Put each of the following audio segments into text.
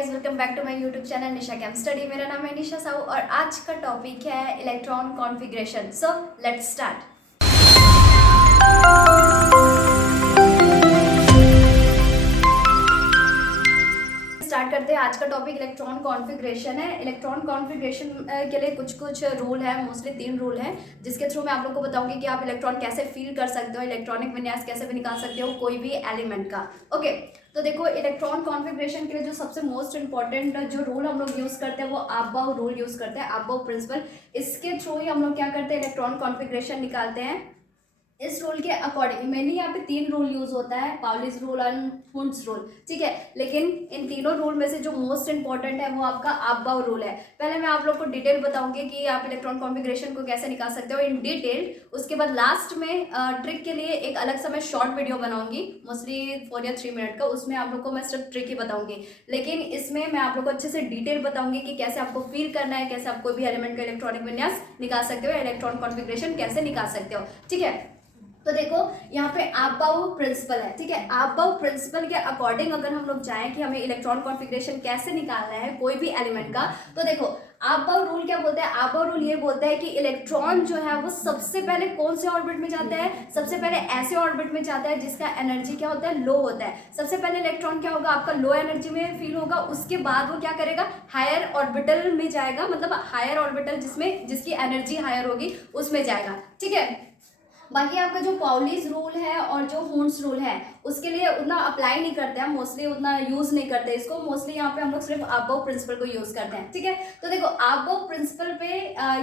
Guys, welcome back to my YouTube channel Nisha cam study. मेरा नाम है निशा साहू और आज का टॉपिक है electron configuration. So let's start. Start करते हैं। आज का टॉपिक इलेक्ट्रॉन कॉन्फ़िगरेशन है। इलेक्ट्रॉन कॉन्फ़िगरेशन के लिए कुछ रूल है, मोस्टली 3 रूल हैं, जिसके थ्रू मैं आप लोग को बताऊंगी कि आप इलेक्ट्रॉन कैसे फील कर सकते हो, इलेक्ट्रॉनिक विन्यास कैसे भी निकाल सकते हो कोई भी एलिमेंट का। ओके, तो देखो इलेक्ट्रॉन कॉन्फ़िगरेशन के लिए जो सबसे मोस्ट इंपॉर्टेंट जो रूल हम लोग यूज़ करते हैं वो अबाव रूल यूज़ करते हैं, अबाव प्रिंसिपल। इसके थ्रू ही हम लोग क्या करते हैं, इलेक्ट्रॉन कॉन्फ़िगरेशन निकालते हैं। इस रूल के अकॉर्डिंग मेनली यहाँ पे 3 रूल यूज होता है, पाउलीज रूल और हुंड्स रूल, ठीक है। लेकिन इन तीनों रूल में से जो मोस्ट इंपॉर्टेंट है वो आपका अबाव रूल है। पहले मैं आप लोग को डिटेल बताऊंगी कि आप इलेक्ट्रॉन कॉन्फ़िगरेशन को कैसे निकाल सकते हो इन डिटेल। उसके बाद लास्ट में ट्रिक के लिए एक अलग से मैं शॉर्ट वीडियो बनाऊंगी, मोस्टली 4 या 3 मिनट का। उसमें आप लोग को मैं सिर्फ ट्रिक ही बताऊंगी, लेकिन इसमें मैं आप लोग को अच्छे से डिटेल बताऊंगी कि कैसे आपको फील करना है, कैसे आप कोई भी एलिमेंट का इलेक्ट्रॉनिक विन्यास निकाल सकते हो, इलेक्ट्रॉन कॉन्फ़िगरेशन कैसे निकाल सकते हो, ठीक है। तो देखो यहाँ पे अबाव प्रिंसिपल है, ठीक है। अबाव प्रिंसिपल के अकॉर्डिंग अगर हम लोग जाएं कि हमें इलेक्ट्रॉन कॉन्फ़िगरेशन कैसे निकालना है कोई भी एलिमेंट का, तो देखो अबाव रूल क्या बोलता है। अबाव रूल ये बोलता है कि इलेक्ट्रॉन जो है वो सबसे पहले कौन से ऑर्बिट में जाता है, सबसे पहले ऐसे ऑर्बिट में जाता है जिसका एनर्जी क्या होता है, लो होता है। सबसे पहले इलेक्ट्रॉन क्या होगा, आपका लो एनर्जी में फील होगा, उसके बाद वो क्या करेगा, हायर ऑर्बिटल में जाएगा, मतलब हायर ऑर्बिटल जिसमें जिसकी एनर्जी हायर होगी उसमें जाएगा, ठीक है। बाकी आपका जो पाउलीज रूल है और जो हुंड्स रूल है उसके लिए उतना अप्लाई नहीं करते हैं, मोस्टली उतना यूज नहीं करते इसको। मोस्टली यहाँ पे हम लोग सिर्फ अबाव प्रिंसिपल को यूज करते हैं, ठीक है। तो देखो अबाव प्रिंसिपल पे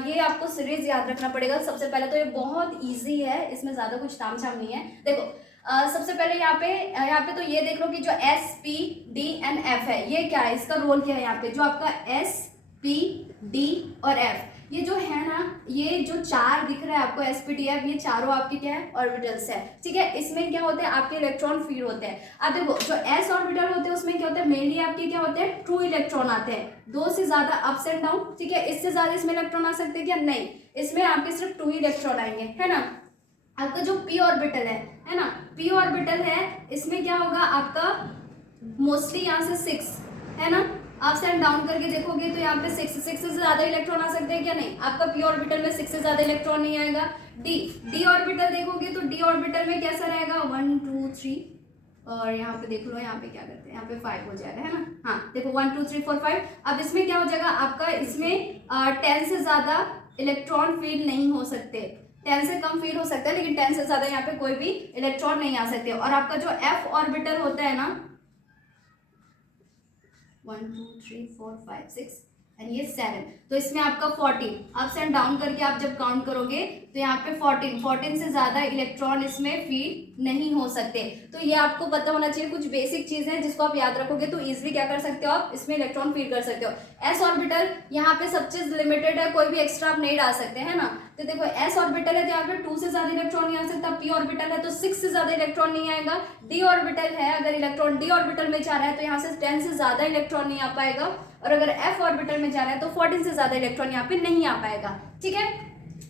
ये आपको सीरीज याद रखना पड़ेगा। सबसे पहले तो ये बहुत ईजी है, इसमें ज्यादा कुछ तामझाम नहीं है। देखो सबसे पहले यहाँ पे तो ये देख लो कि जो S P D and F है ये क्या है, इसका रोल क्या है। यहाँ पे जो आपका एस पी डी और एफ ये जो है ना, ये जो 4 दिख रहा है आपको एस पी डी एफ, ये चारों आपके क्या है, ऑर्बिटल्स है, ठीक है। इसमें क्या होते हैं, आपके इलेक्ट्रॉन फील होते हैं। अब देखो जो एस ऑर्बिटल होते हैं उसमें क्या होता है, मेनली आपके क्या होते हैं, ट्रू इलेक्ट्रॉन आते हैं। 2 से ज्यादा अप्स एंड डाउन, ठीक है। इससे ज्यादा इसमें इलेक्ट्रॉन आ सकते हैं क्या, नहीं, इसमें आपके सिर्फ 2 इलेक्ट्रॉन आएंगे, है ना। आपका जो पी ऑर्बिटल है ना, पी ऑर्बिटल है, इसमें क्या होगा आपका मोस्टली यहाँ से 6 है ना, अप्स एंड डाउन करके देखोगे तो यहाँ पे 6 से ज्यादा इलेक्ट्रॉन आ सकते हैं क्या, नहीं। आपका पी ऑर्बिटल में 6 से ज्यादा इलेक्ट्रॉन नहीं आएगा। डी ऑर्बिटल देखोगे तो डी ऑर्बिटल में कैसा रहेगा, 1 2 3 और यहाँ पे देख लो, यहाँ पे क्या करते हैं, यहाँ पे 5 हो जाएगा, है ना। हाँ देखो 1 2 3 4 5। अब इसमें क्या हो जाएगा आपका, इसमें 10 से ज्यादा इलेक्ट्रॉन फील नहीं हो सकते, 10 से कम फील हो सकता है, लेकिन 10 से ज्यादा यहाँ पे कोई भी इलेक्ट्रॉन नहीं आ सकते। और आपका जो एफ ऑर्बिटल होता है ना, 1 2 3 4 5 6 एंड ये 7, तो इसमें आपका 14 अप्स एंड डाउन करके आप जब काउंट करोगे तो यहाँ पे 14 से ज्यादा इलेक्ट्रॉन इसमें फील नहीं हो सकते। तो ये आपको पता होना चाहिए, कुछ बेसिक चीजें हैं जिसको आप याद रखोगे तो इजीली क्या कर सकते हो, आप इसमें इलेक्ट्रॉन फील कर सकते हो। एस ऑर्बिटल यहाँ पे सब चीज लिमिटेड है, कोई भी एक्स्ट्रा आप नहीं डाल सकते, है ना। तो देखो एस ऑर्बिटल है तो यहाँ पे 2 से ज्यादा इलेक्ट्रॉन नहीं आ सकता। पी ऑर्बिटल है तो 6 से ज्यादा इलेक्ट्रॉन नहीं आएगा। डी ऑर्बिटल है, अगर इलेक्ट्रॉन डी ऑर्बिटल में जा रहा है तो यहाँ से 10 से ज्यादा इलेक्ट्रॉन नहीं आ पाएगा। और अगर एफ ऑर्बिटल में जा रहा है तो 14 से ज्यादा इलेक्ट्रॉन यहाँ पे नहीं आ पाएगा, ठीक है।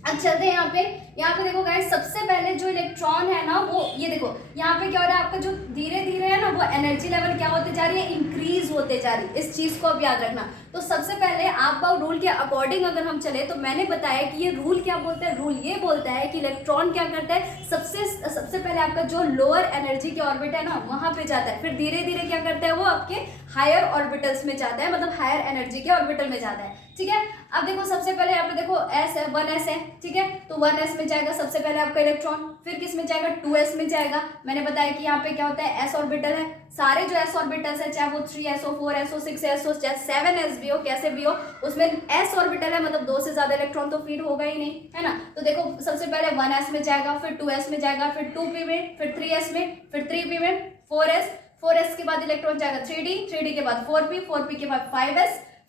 अब चलते हैं यहाँ पे देखो गाइस, सबसे पहले जो इलेक्ट्रॉन है ना वो ये देखो यहाँ पे क्या हो रहा है, आपका जो धीरे धीरे है ना वो एनर्जी लेवल क्या होते जा रही है, इंक्रीज होते जा रही है। इस चीज को आप याद रखना। तो सबसे पहले अबाव रूल के अकॉर्डिंग अगर हम चले तो मैंने बताया कि ये रूल क्या बोलता है, रूल ये बोलता है कि इलेक्ट्रॉन क्या करता है, सबसे पहले आपका जो लोअर एनर्जी के ऑर्बिट है ना वहां पे जाता है, फिर धीरे धीरे क्या करता है वो आपके हायर ऑर्बिटल्स में जाता है, मतलब हायर एनर्जी के ऑर्बिटल में जाता है, ठीक है। अब देखो सबसे पहले यहाँ पे देखो एस है, 1s है, ठीक है। तो 1s में जाएगा सबसे पहले आपका इलेक्ट्रॉन, फिर किस में जाएगा, 2s में जाएगा। मैंने बताया कि यहाँ पे क्या होता है, s ऑर्बिटल है। सारे जो s ऑर्बिटल्स है, चाहे वो 3s हो, 4s हो, 6s हो, चाहे 7s भी हो, कैसे भी हो, उसमें s ऑर्बिटल है, मतलब 2 से ज्यादा इलेक्ट्रॉन तो फीड होगा ही नहीं, है ना। तो देखो सबसे पहले 1s में जाएगा, फिर 2s में जाएगा, फिर 2p में, फिर 3s में, फिर 3p में, 4s के बाद इलेक्ट्रॉन जाएगा 3d के बाद 4p के बाद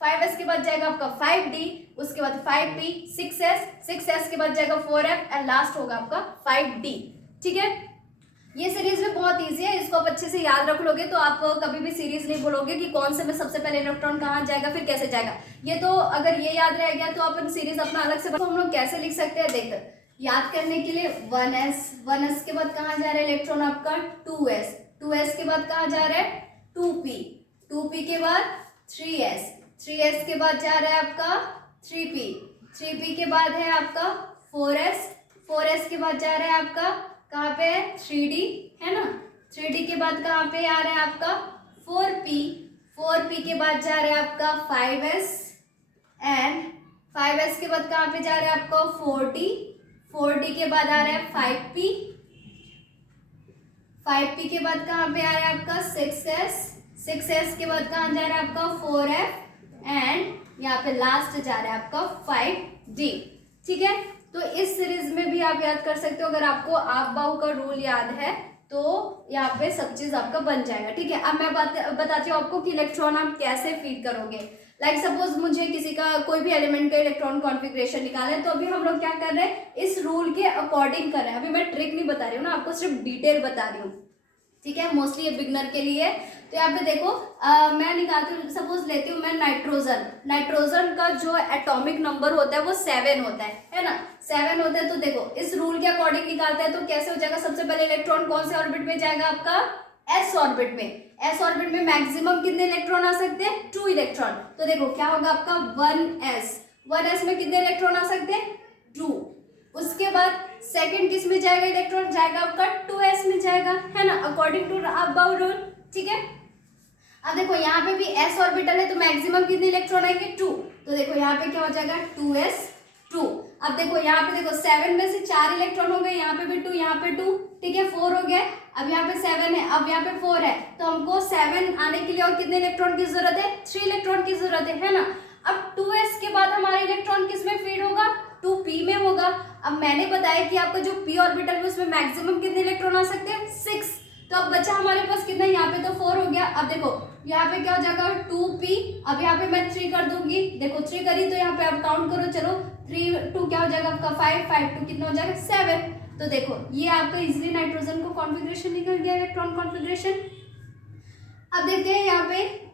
5s के बाद जाएगा आपका 5d, उसके बाद 5p, 6s के बाद जाएगा 4f एंड लास्ट होगा आपका 5d, ठीक है। ये सीरीज में बहुत इजी है, इसको आप अच्छे से याद रख लोगे तो आप कभी भी सीरीज नहीं बोलोगे कि कौन से में सबसे पहले इलेक्ट्रॉन कहाँ जाएगा फिर कैसे जाएगा। ये तो अगर ये याद रह गया तो अपन सीरीज अपना अलग से, तो हम लोग कैसे लिख सकते हैं, देख याद करने के लिए 1s के बाद कहाँ जा रहा है इलेक्ट्रॉन आपका 2s के बाद कहाँ जा रहा है 2p के बाद 3s, 3s के बाद जा रहा है आपका 3p, 3p के बाद है आपका 4s, 4s के बाद जा रहा है आपका कहाँ पे है 3d, है ना। 3d के बाद कहाँ पे आ रहा है आपका 4p, 4p के बाद जा रहा है आपका 5s, एंड 5s के बाद कहाँ पे जा रहा है आपका 4d, 4d के बाद आ रहा है 5p, 5p के बाद कहाँ पे आ रहा है आपका 6s, 6s के बाद कहाँ जा रहा है आपका 4f, एंड यहाँ पे लास्ट जा रहा है आपका 5d। ठीक है, तो इस सीरीज में भी आप याद कर सकते हो। अगर आपको आप बाउ का रूल याद है तो यहाँ पे सब चीज आपका बन जाएगा। ठीक है, अब मैं बताती हूँ आपको कि इलेक्ट्रॉन आप कैसे फीड करोगे। लाइक सपोज मुझे किसी का कोई भी एलिमेंट का इलेक्ट्रॉन कॉन्फ़िगरेशन निकालना है, तो अभी हम लोग क्या कर रहे हैं, इस रूल के अकॉर्डिंग कर रहे हैं। अभी मैं ट्रिक नहीं बता रही हूँ ना, आपको सिर्फ डिटेल बता रही हूँ। ठीक है, मोस्टली ये बिगनर के लिए। तो यहाँ पे देखो मैं निकालती हूँ, सपोज लेती हूँ मैं नाइट्रोजन। नाइट्रोजन का जो एटॉमिक नंबर होता है वो 7 होता है ना, 7 होता है। तो देखो इस रूल के अकॉर्डिंग निकालते हैं तो कैसे हो जाएगा, सबसे पहले इलेक्ट्रॉन कौन से ऑर्बिट में जाएगा आपका एस ऑर्बिट में। एस ऑर्बिट में मैक्सिमम कितने इलेक्ट्रॉन आ सकते हैं 2 इलेक्ट्रॉन। तो देखो क्या होगा आपका 1s में कितने इलेक्ट्रॉन आ सकते हैं 2। उसके बाद सेकंड किस में जाएगा इलेक्ट्रॉन, जाएगा आपका 2s में जाएगा, है ना, अकॉर्डिंग टू अबाउ रूल। ठीक है, अब देखो यहाँ पे भी s ऑर्बिटल है तो मैक्सिमम कितने इलेक्ट्रॉन आएंगे 2। तो देखो यहाँ पे क्या हो जाएगा 2s2। अब देखो यहाँ पे देखो 7 में से 4 इलेक्ट्रॉन हो गए, यहाँ पे भी 2, यहाँ पे 2, ठीक है 4 हो गया। अब यहाँ पे 7 है, अब यहाँ पे 4 है, तो हमको 7 आने के लिए और कितने इलेक्ट्रॉन की जरूरत है 3 इलेक्ट्रॉन की जरूरत है ना। अब 2s के बाद हमारा इलेक्ट्रॉन किस में फीड होगा 2p में होगा। अब मैंने बताया कि आपका जो p ऑर्बिटल है उसमें मैक्सिमम कितने इलेक्ट्रॉन आ सकते हैं 6। तो अब बचा हमारे पास कितना, यहाँ पे तो 4 हो गया। अब देखो यहाँ पे क्या हो जाएगा 2p, अब यहाँ पे मैं 3 कर दूंगी, देखो 3 करी तो यहाँ पे आप काउंट करो, चलो 3 2 क्या हो जाएगा आपका 5, 5 2 कितना हो जाएगा 7। तो देखो ये आपका इजिली नाइट्रोजन को कॉन्फ़िगरेशन निकल गया, इलेक्ट्रॉन कॉन्फ़िगरेशन। अब देखते हैं यहाँ पे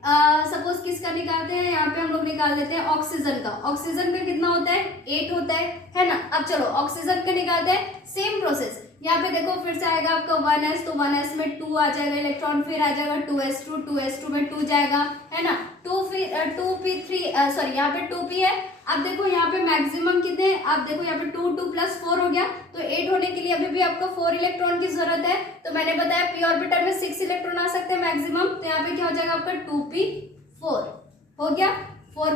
सपोज किसका निकालते हैं, यहाँ पे हम लोग निकाल देते हैं ऑक्सीजन का। ऑक्सीजन का कितना होता है 8 होता है ना। अब चलो ऑक्सीजन का निकालते हैं, सेम प्रोसेस। यहाँ पे देखो फिर से आएगा आपका 1s, तो 1s में 2 आ जाएगा इलेक्ट्रॉन, फिर आ जाएगा 2s2, 2s2 में 2 जाएगा, है ना। 2 फिर 2p3 सॉरी यहाँ पे 2p है। अब देखो यहाँ पे मैक्सिमम कितने, आप देखो यहाँ पे 2 2 प्लस 4 हो गया, तो 8 होने के लिए अभी भी आपको 4 इलेक्ट्रॉन की जरूरत है। तो मैंने बताया p ऑर्बिटल में 6 इलेक्ट्रॉन आ सकते हैं मैक्सिमम, तो यहाँ पे क्या हो जाएगा आपका 2p4 हो गया। 4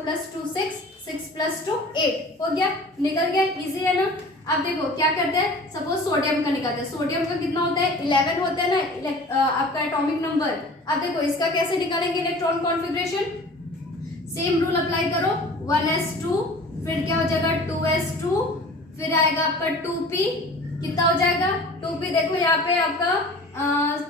प्लस 2 6, 6 प्लस 2 8 हो गया, निकल गया, इजी है ना। अब देखो क्या करते हैं, सपोज सोडियम का निकालते हैं। सोडियम का कितना होता है 11 होता है ना आपका एटॉमिक नंबर। अब देखो इसका कैसे निकालेंगे electron configuration, same rule apply करो, 1s2 फिर क्या हो जाएगा 2s2, फिर आएगा आपका 2p, कितना हो जाएगा 2p। देखो यहाँ पे आपका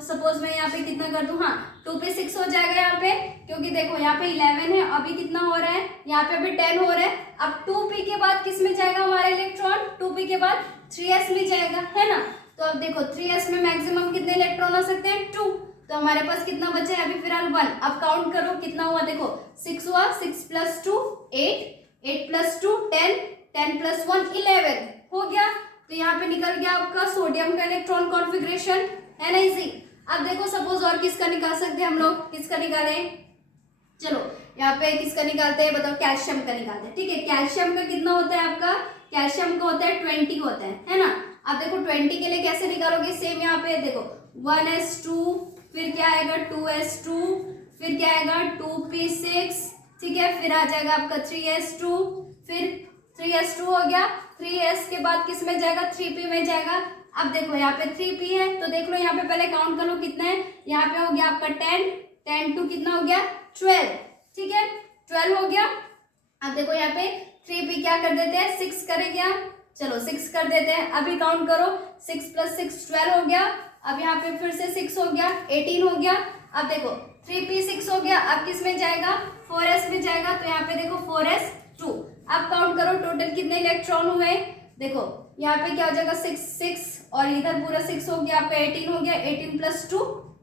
सपोज मैं यहाँ पे कितना कर दूं, हाँ 2p 6 हो जाएगा यहाँ पे, क्योंकि देखो यहाँ पे 11 है, अभी कितना हो रहा है यहाँ पे अभी 10 हो रहा है। अब 2p के बाद किस में जाएगा हमारा इलेक्ट्रॉन, 2p के बाद 3s में जाएगा, है ना। तो अब देखो 3s में मैक्सिमम कितने इलेक्ट्रॉन आ सकते हैं 2, तो हमारे पास कितना बचा है अभी फिलहाल 1। अब काउंट करो कितना हुआ, देखो 6 हुआ, 6 प्लस 2 8, 8 प्लस 2 10, 10 प्लस 1 11 हो गया। तो यहाँ पे निकल गया आपका सोडियम का इलेक्ट्रॉन कॉन्फ़िगरेशन, है ना इजी। अब देखो सपोज और किसका निकाल सकते हैं हम लोग, किसका निकाले, चलो यहाँ पे किसका निकालते हैं बताओ, कैल्शियम का निकालते हैं। ठीक है, कैल्शियम का कितना होता है आपका, कैल्शियम का होता है 20 होता है ना। अब देखो 20 के लिए कैसे निकालोगे, सेम यहाँ पे देखो 1s2, फिर क्या आएगा 2s2, फिर क्या आएगा 2p6, ठीक है, फिर आ जाएगा आपका 3s2, फिर 3s2 हो गया, 3s के बाद किस में जाएगा 3p में जाएगा। अब देखो यहाँ पे 3p है, तो देख लो यहाँ पे पहले काउंट कर लो कितना है, यहाँ पे हो गया आपका 10, 10 टू कितना हो गया 12, ठीक है 12 हो गया। अब देखो यहाँ पे 3p क्या कर देते हैं 6 करेंगे, चलो 6 कर देते हैं, अभी काउंट करो 6 प्लस 6 12 हो गया। अब यहाँ पे फिर से 6 हो गया 18 हो गया। अब देखो 3p6 हो गया, अब किस में जाएगा 4s में जाएगा, तो यहाँ पे देखो 4s2। अब काउंट करो टोटल कितने इलेक्ट्रॉन हुए, देखो यहाँ पे क्या हो जाएगा 6 6 और इधर पूरा 6 हो गया, यहाँ पे 18 हो गया, 18 प्लस 2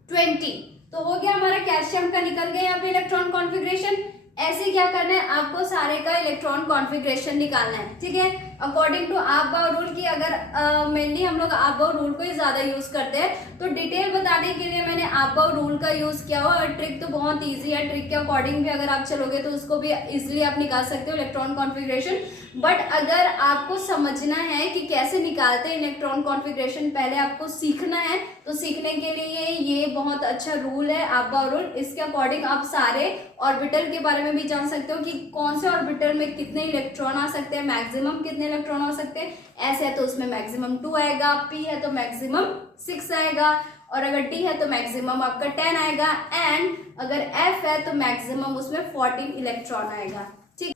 20, तो हो गया हमारा कैल्शियम का निकल गया यहाँ पे इलेक्ट्रॉन कॉन्फ़िगरेशन। ऐसे क्या करना है, आपको सारे का इलेक्ट्रॉन कॉन्फ़िगरेशन निकालना है, ठीक है। अकॉर्डिंग टू आप-बाउ रूल की, अगर मेनली हम लोग आप-बाउ रूल को ही ज़्यादा यूज़ करते हैं, तो डिटेल बताने के लिए मैंने आप-बाउ रूल का यूज़ किया हुआ। और ट्रिक तो बहुत ईजी है, ट्रिक के अकॉर्डिंग भी अगर आप चलोगे तो उसको भी ईजिली आप निकाल सकते हो इलेक्ट्रॉन कॉन्फ़िगरेशन। बट अगर आपको समझना है कि कैसे निकालते हैं इलेक्ट्रॉन कॉन्फ़िगरेशन, पहले आपको सीखना है, तो सीखने के लिए ये बहुत अच्छा रूल है आप-बाउ रूल। इसके अकॉर्डिंग आप सारे ऑर्बिटल के बारे में भी जान सकते हो कि कौन से ऑर्बिटल में कितने इलेक्ट्रॉन आ सकते हैं, मैक्सिमम कितने इलेक्ट्रॉन आ सकते हैं। ऐसे है तो उसमें मैक्सिमम 2 आएगा, p है तो मैक्सिमम 6 आएगा, और अगर d है तो मैक्सिमम आपका 10 आएगा, एंड अगर f है तो मैक्सिमम उसमें 14 इलेक्ट्रॉन आएगा। ठीक,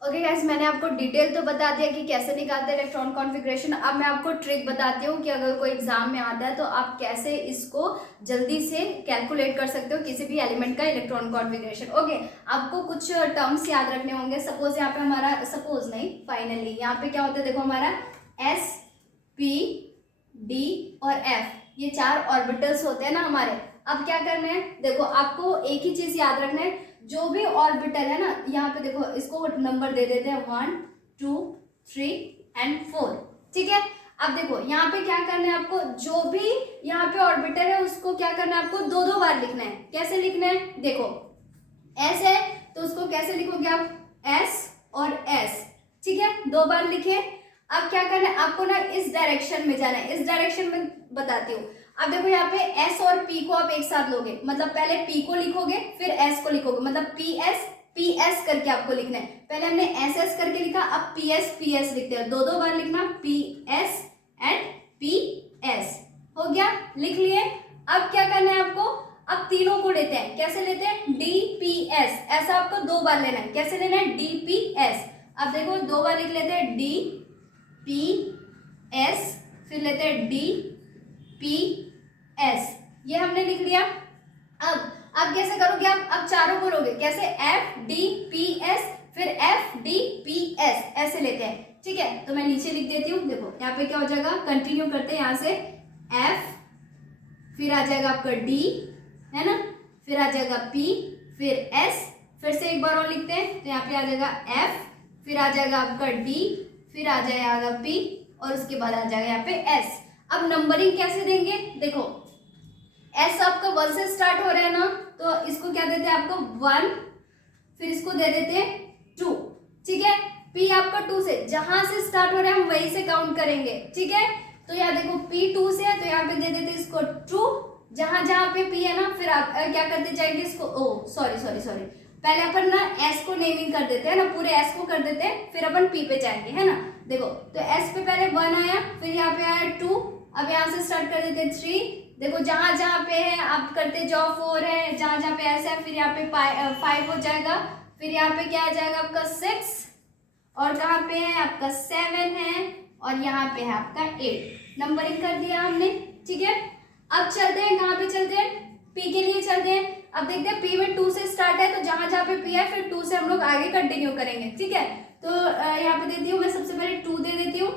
ओके गाइस, मैंने आपको डिटेल तो बता दिया कि कैसे निकालते हैं इलेक्ट्रॉन कॉन्फ़िगरेशन। अब मैं आपको ट्रिक बताती हूँ कि अगर कोई एग्जाम में आता है तो आप कैसे इसको जल्दी से कैलकुलेट कर सकते हो किसी भी एलिमेंट का इलेक्ट्रॉन कॉन्फ़िगरेशन। ओके, आपको कुछ टर्म्स याद रखने होंगे। सपोज यहाँ पे हमारा, सपोज नहीं, फाइनली यहाँ पे क्या होता है, देखो हमारा S, P, D और F, ये 4 ऑर्बिटल्स होते हैं ना हमारे। अब क्या करना है, देखो आपको एक ही चीज याद रखना है, जो भी ऑर्बिटल है ना, यहाँ पे देखो इसको नंबर दे देते हैं 1, 2, 3 एंड 4, ठीक है। अब देखो यहाँ पे क्या करना है आपको, जो भी यहाँ पे ऑर्बिटल है उसको क्या करना है, आपको 2-2 बार लिखना है। कैसे लिखना है, देखो S है तो उसको कैसे लिखोगे आप, S और S, ठीक है, 2 बार लिखे। अब क्या करना है आपको ना, इस डायरेक्शन में जाना है, इस डायरेक्शन में बताती हूँ। अब देखो यहाँ पे S और P को आप एक साथ लोगे, मतलब पहले P को लिखोगे फिर S को लिखोगे, मतलब PS करके आपको लिखना है। पहले हमने SS करके लिखा, अब PS लिखते हैं, 2-2 बार लिखना, PS एंड PS, हो गया, लिख लिए। अब क्या करना है आपको, अब तीनों को लेते हैं, कैसे लेते हैं, DPS, ऐसा आपको 2 बार लेना है। कैसे लेना है, DPS। अब देखो 2 बार लिख लेते हैं, DPS, फिर लेते हैं DPS, ये हमने लिख लिया। अब कैसे करोगे आप, अब चारों को लोगे, कैसे, FDPS फिर FDPS, ऐसे लेते हैं, ठीक है। तो मैं नीचे लिख देती हूँ, देखो यहाँ पे क्या हो जाएगा, कंटिन्यू करते हैं यहाँ से, F, फिर आ जाएगा आपका D, है ना, फिर आ जाएगा P, फिर S, फिर से एक बार और लिखते हैं, तो यहाँ पे आ जाएगा F, फिर आ जाएगा आपका D, फिर आ जाएगा P, और उसके बाद आ जाएगा यहाँ पे S। अब नंबरिंग कैसे देंगे, देखो S आपका 1 से स्टार्ट हो रहा है ना, तो इसको क्या देते हैं आपको 1, फिर इसको दे देते हैं 2, ठीक है। P आपका 2 से, जहां से स्टार्ट हो रहा है हम वहीं से काउंट करेंगे, ठीक है। तो यहाँ देखो P 2 से है तो यहाँ पे दे देते हैं इसको 2, जहां जहां पे P है ना, फिर आप क्या करते जाएंगे इसको, ओ सॉरी, पहले अपन ना S को नेमिंग कर देते हैं ना, पूरे S को कर देते हैं, फिर अपन P पे जाएंगे, है ना। देखो तो S पे पहले 1 आया, फिर यहाँ पे आया 2, अब यहाँ से स्टार्ट कर देते हैं 3, देखो जहां जहां पे है आप करते जाओ, 4 है, जहां जहां पे S है, फिर यहाँ पे 5 हो जाएगा, फिर यहाँ पे क्या आ जाएगा आपका 6, और कहाँ पे है आपका 7 है, और यहाँ पे है आपका 8, नंबरिंग कर दिया हमने, ठीक है। अब चलते हैं, कहाँ पे चलते हैं, P के लिए चलते हैं। अब देखते हैं P में 2 से स्टार्ट है, तो जहां जहां पे P है फिर 2 से हम लोग आगे कंटिन्यू करेंगे, ठीक है। तो यहाँ पे देती हूँ मैं, सबसे पहले 2 दे देती हूँ।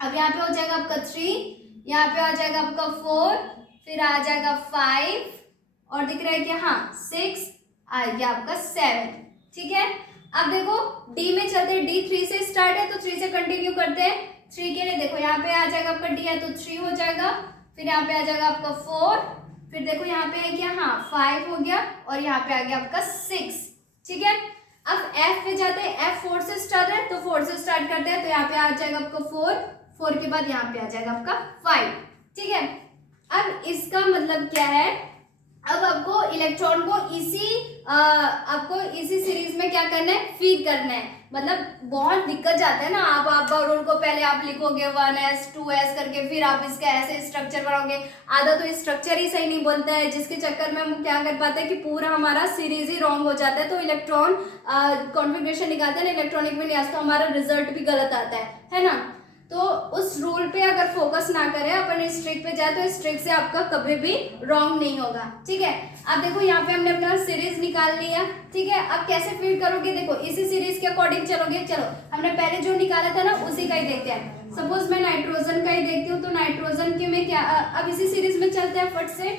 अब यहाँ पे हो जाएगा आपका 3, यहाँ पे आ जाएगा आपका 4, फिर आ जाएगा 5, और दिख रहा है कि हाँ 6, आ गया आपका 7, ठीक है। अब देखो D में चलते हैं, D 3 से स्टार्ट है तो 3 से कंटिन्यू करते हैं। 3 के लिए देखो यहाँ पे आ जाएगा आपका D है तो 3 हो जाएगा, फिर यहाँ पे आ जाएगा आपका 4, फिर देखो यहाँ पे है क्या, हाँ 5 हो गया, और यहाँ पे आ गया आपका 6, ठीक है। अब F पे जाते हैं, F 4 से स्टार्ट है तो 4 से स्टार्ट करते हैं, तो यहाँ पे आ जाएगा आपका 4 के बाद यहाँ पे आ जाएगा आपका 5, ठीक है। अब इसका मतलब क्या है, अब आपको इलेक्ट्रॉन को इसी सीरीज में क्या करना है, फीड करना है। मतलब बहुत दिक्कत जाता है ना, आप रूल को पहले आप लिखोगे 1s 2s करके, फिर आप इसका ऐसे स्ट्रक्चर बनाओगे, आधा तो स्ट्रक्चर ही सही नहीं बनता है, जिसके चक्कर में हम क्या कर पाते हैं कि पूरा हमारा सीरीज ही रॉन्ग हो जाता है। तो इलेक्ट्रॉन कॉन्फ़िगरेशन निकालते हैं इलेक्ट्रॉनिक विन्यास, तो हमारा रिजल्ट भी गलत आता है ना। तो उस रूल पे अगर फोकस ना करें, अपन इस ट्रिक पे जाए, तो इस ट्रिक से आपका कभी भी रॉन्ग नहीं होगा, ठीक है। अब देखो यहाँ पे हमने अपना सीरीज निकाल लिया, ठीक है। अब कैसे फीड करोगे, देखो इसी सीरीज के अकॉर्डिंग चलोगे। चलो हमने पहले जो निकाला था ना उसी का ही देखते हैं। सपोज मैं नाइट्रोजन का ही देखती हूँ, तो नाइट्रोजन के में क्या, अब इसी सीरीज में चलते हैं फट से।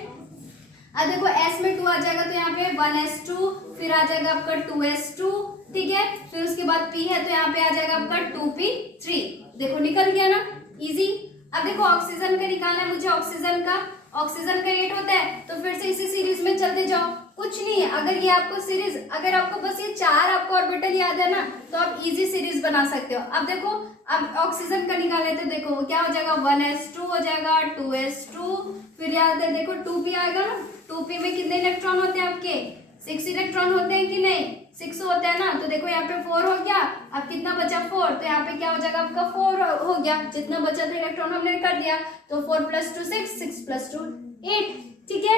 अब देखो s में 2 आ जाएगा तो यहाँ पे 1s2, फिर आ जाएगा आपका 2s2, ठीक है। फिर उसके बाद p है तो यहाँ पे आ जाएगा आपका 2p3। देखो निकल गया ना, इजी। अब देखो ऑक्सीजन का निकालना है मुझे, ऑक्सीजन का 8 होता है तो फिर से इसी सीरीज में चलते जाओ, कुछ नहीं है। अगर ये आपको सीरीज, अगर आपको बस ये 4 आपको ऑर्बिटल याद है ना तो आप इजी सीरीज बना सकते हो। अब देखो, अब ऑक्सीजन का निकाले तो देखो क्या हो जाएगा, 1s2 हो जाएगा, 2s2, फिर याद है देखो 2p आएगा ना, 2p में कितने इलेक्ट्रॉन होते हैं आपके, 6 इलेक्ट्रॉन होते हैं कि नहीं, 6 होते हैं ना। तो देखो यहाँ पे 4 हो गया, अब कितना बचा 4, तो यहाँ पे क्या हो जाएगा आपका 4 हो गया, जितना बचा था इलेक्ट्रॉन हमने कर दिया। तो 4 + 2 6, 6 + 2 8, ठीक है।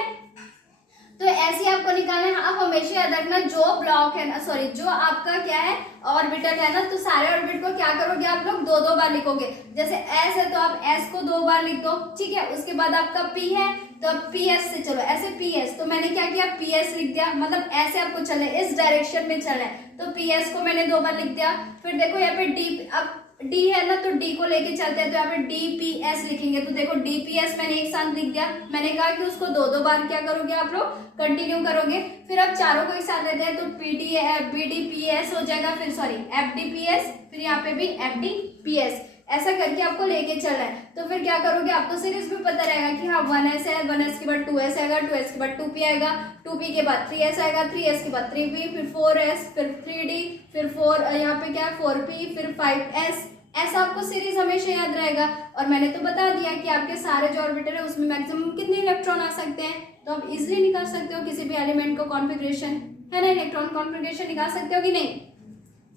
तो ऐसे आपको निकालना है। आप हमेशा याद रखना जो ब्लॉक है ना, सॉरी जो आपका क्या है ऑर्बिटल है ना, तो सारे ऑर्बिट को क्या करोगे आप लोग, 2-2 बार लिखोगे। जैसे s है तो आप s को 2 बार लिख दो, ठीक है। उसके बाद आपका p है तो अब ps से चलो, ऐसे ps, तो मैंने क्या किया ps लिख दिया, मतलब ऐसे आपको चले, इस डायरेक्शन में चले, तो ps को मैंने 2 बार लिख दिया। फिर देखो यहाँ पे d, अब d है ना तो d को लेके चलते हैं, तो यहाँ पे dps लिखेंगे, तो देखो dps मैंने एक साथ लिख दिया। मैंने कहा कि उसको 2-2 बार क्या करोगे आप लोग, कंटिन्यू करोगे। फिर अब चारों को एक साथ लेते हैं तो bdps हो जाएगा, फिर सॉरी fdps, फिर यहाँ पे भी fdps, ऐसा करके आपको लेके चलना है। तो फिर क्या करोगे, आपको सीरीज भी पता रहेगा कि हाँ 1s है, 1s के बाद 2s आएगा, 2s के बाद 2p आएगा, 2p के बाद 3s आएगा, 3s के बाद 3p, फिर 4s, फिर 3d, फिर 4 यहाँ पे क्या है 4p, फिर 5s, ऐसा आपको सीरीज हमेशा याद रहेगा। और मैंने तो बता दिया कि आपके सारे जो ऑर्बिटर है उसमें मैक्सिमम कितने इलेक्ट्रॉन आ सकते हैं, तो आप इजिली निकाल सकते हो किसी भी एलिमेंट का कॉन्फ़िगरेशन, है ना, इलेक्ट्रॉन कॉन्फ़िगरेशन निकाल सकते हो कि नहीं,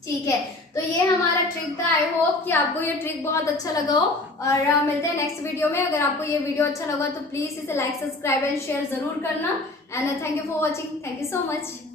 ठीक है। तो ये हमारा ट्रिक था। आई होप कि आपको ये ट्रिक बहुत अच्छा लगा हो, और मिलते हैं नेक्स्ट वीडियो में। अगर आपको ये वीडियो अच्छा लगा तो प्लीज़ इसे लाइक, सब्सक्राइब एंड शेयर जरूर करना। And thank you for watching, thank you so much.